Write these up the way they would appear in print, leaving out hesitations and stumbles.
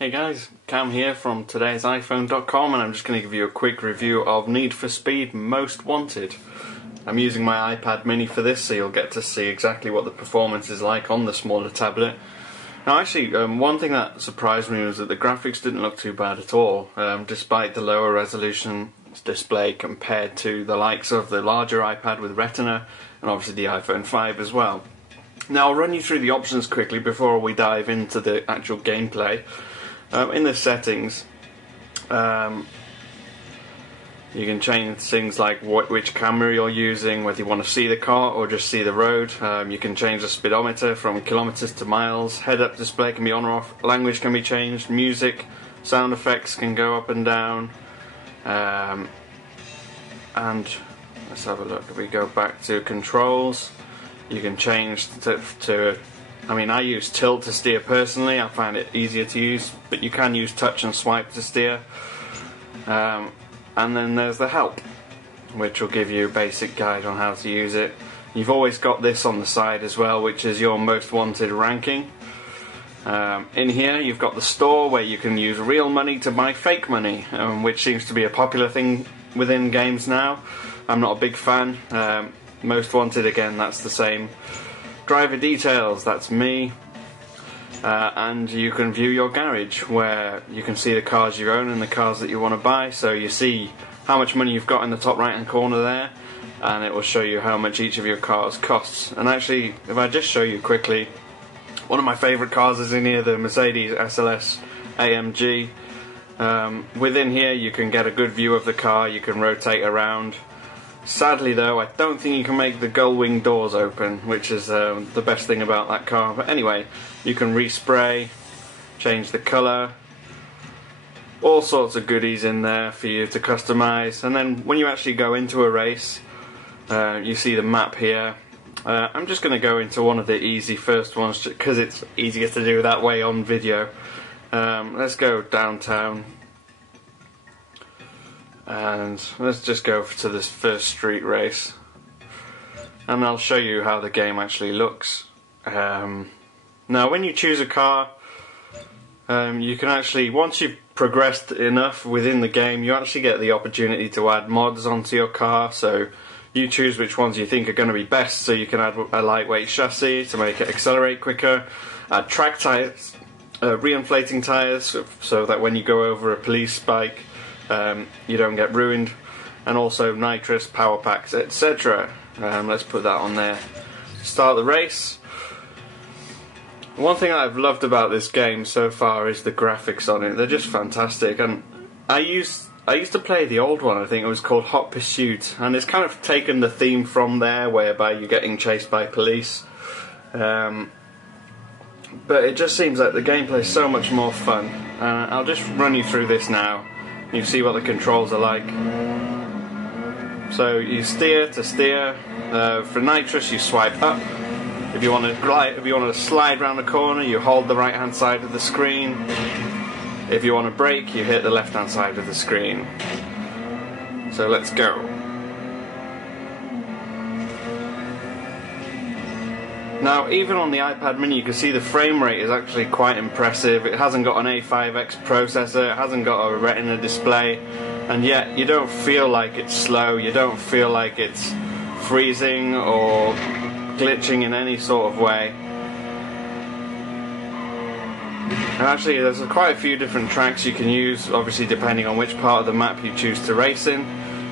Hey guys, Cam here from today's iPhone.com, and I'm just going to give you a quick review of Need for Speed Most Wanted. I'm using my iPad mini for this, so you'll get to see exactly what the performance is like on the smaller tablet. Now actually, one thing that surprised me was that the graphics didn't look too bad at all, despite the lower resolution display compared to the likes of the larger iPad with Retina, and obviously the iPhone 5 as well. Now I'll run you through the options quickly before we dive into the actual gameplay. In the settings, you can change things like which camera you're using, whether you want to see the car or just see the road. You can change the speedometer from kilometers to miles. Head-up display can be on or off. Language can be changed. Music, sound effects can go up and down. And let's have a look. If we go back to controls, you can change to I use tilt to steer personally. I find it easier to use, but you can use touch and swipe to steer. And then there's the help, which will give you a basic guide on how to use it. You've always got this on the side as well, which is your most wanted ranking. In here you've got the store, where you can use real money to buy fake money, which seems to be a popular thing within games now. I'm not a big fan. Most wanted, again, that's the same. Driver details, that's me. And you can view your garage, where you can see the cars you own and the cars that you want to buy. So you see how much money you've got in the top right hand corner there, and it will show you how much each of your cars costs. And actually, if I just show you quickly, one of my favourite cars is in here, the Mercedes SLS AMG. Within here you can get a good view of the car, you can rotate around. Sadly though, I don't think you can make the gull wing doors open, which is the best thing about that car. But anyway, you can respray, change the colour, all sorts of goodies in there for you to customise. And then when you actually go into a race, you see the map here. I'm just going to go into one of the easy first ones, because it's easier to do that way on video. Let's go downtown. And let's just go to this first street race, and I'll show you how the game actually looks. Now when you choose a car, you can actually, once you've progressed enough within the game, you actually get the opportunity to add mods onto your car. So you choose which ones you think are going to be best, so you can add a lightweight chassis to make it accelerate quicker, add track tyres, re-inflating tyres so that when you go over a police spike you don't get ruined, and also nitrous, power packs, etc. Let's put that on there. Start the race. One thing I've loved about this game so far is the graphics on it. They're just fantastic, and I used to play the old one. I think it was called Hot Pursuit, and it's kind of taken the theme from there, whereby you're getting chased by police. But it just seems like the gameplay is so much more fun. I'll just run you through this now. You see what the controls are like. So you steer to steer. For nitrous, you swipe up. If you want to slide around a corner, you hold the right hand side of the screen. If you want to brake, you hit the left hand side of the screen. So let's go. Now, even on the iPad mini, you can see the frame rate is actually quite impressive. It hasn't got an A5X processor, it hasn't got a Retina display, and yet you don't feel like it's slow, you don't feel like it's freezing or glitching in any sort of way. And actually, there's quite a few different tracks you can use, obviously depending on which part of the map you choose to race in.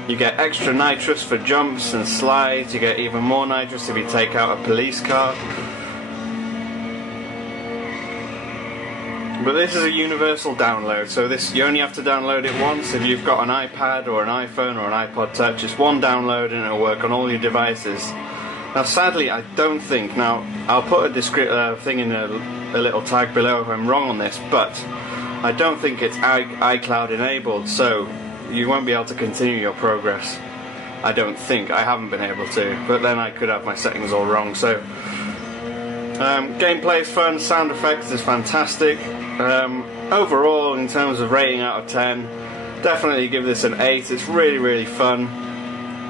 You get extra nitrous for jumps and slides, you get even more nitrous if you take out a police car. But this is a universal download, so you only have to download it once. If you've got an iPad or an iPhone or an iPod Touch, it's one download and it'll work on all your devices. Now sadly, I don't think, now I'll put a thing in a little tag below if I'm wrong on this, but I don't think it's iCloud enabled, so you won't be able to continue your progress. I don't think. I haven't been able to, but then I could have my settings all wrong. So gameplay is fun, sound effects is fantastic. Overall, in terms of rating out of 10, definitely give this an 8. It's really fun.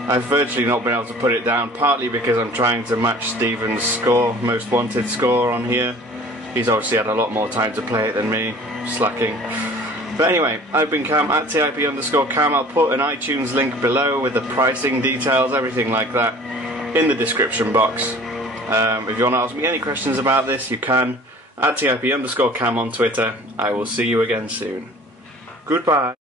I've virtually not been able to put it down, partly because I'm trying to match Steven's score, most wanted score on here. He's obviously had a lot more time to play it than me, slacking. But anyway, I've been Cam at TIP_Cam. I'll put an iTunes link below with the pricing details, everything like that, in the description box. If you want to ask me any questions about this, you can at TIP_Cam on Twitter. I will see you again soon. Goodbye.